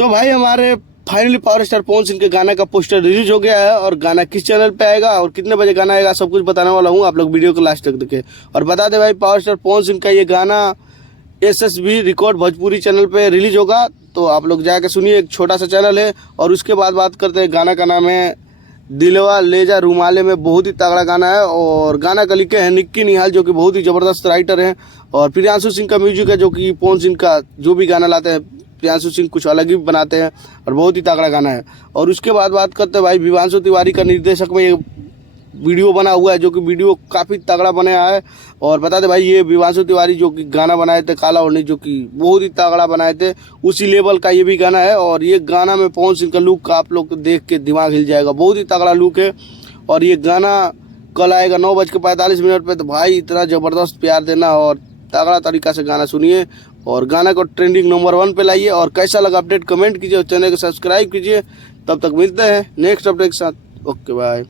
तो भाई हमारे finally power star Pawan Singh के गाना का पोस्टर रिलीज हो गया है और गाना किस चैनल पे आएगा और कितने बजे गाना आएगा सब कुछ बताने वाला हूँ। आप लोग वीडियो को लास्ट तक देखें। और बता दे भाई, पावर स्टार पवन सिंह का ये गाना SSB रिकॉर्ड भोजपुरी चैनल पे रिलीज होगा, तो आप लोग जाके सुनिए। एक छोटा सा चैनल है। और उसके बाद बात करते हैं, गाना का नाम है दिलवा ले जा रुमाले में। बहुत ही तगड़ा गाना है और गाना का लिखे हैं निक्की निहाल, जो कि बहुत ही ज़बरदस्त राइटर हैं। और प्रियांशु सिंह का म्यूजिक है, जो कि पवन सिंह का जो भी गाना लाते हैं प्रियांशु सिंह कुछ अलग ही बनाते हैं और बहुत ही तगड़ा गाना है। और उसके बाद बात करते हैं भाई, विवांशु तिवारी का निर्देशक में ये वीडियो बना हुआ है, जो कि वीडियो काफ़ी तगड़ा बनाया है। और बता दे भाई, ये विवांशु तिवारी जो कि गाना बनाए थे काला ओढ़नी, जो कि बहुत ही तगड़ा बनाए थे, उसी लेवल का ये भी गाना है। और ये गाना में पवन सिंह का लुक आप लोग देख के दिमाग हिल जाएगा, बहुत ही तगड़ा लुक है। और ये गाना कल आएगा 9:45 पे। तो भाई इतना ज़बरदस्त प्यार देना और तगड़ा तरीका से गाना सुनिए और गाना को ट्रेंडिंग नंबर 1 पे लाइए। और कैसा लगा अपडेट कमेंट कीजिए और चैनल को सब्सक्राइब कीजिए। तब तक मिलते हैं नेक्स्ट अपडेट के साथ। Okay bye.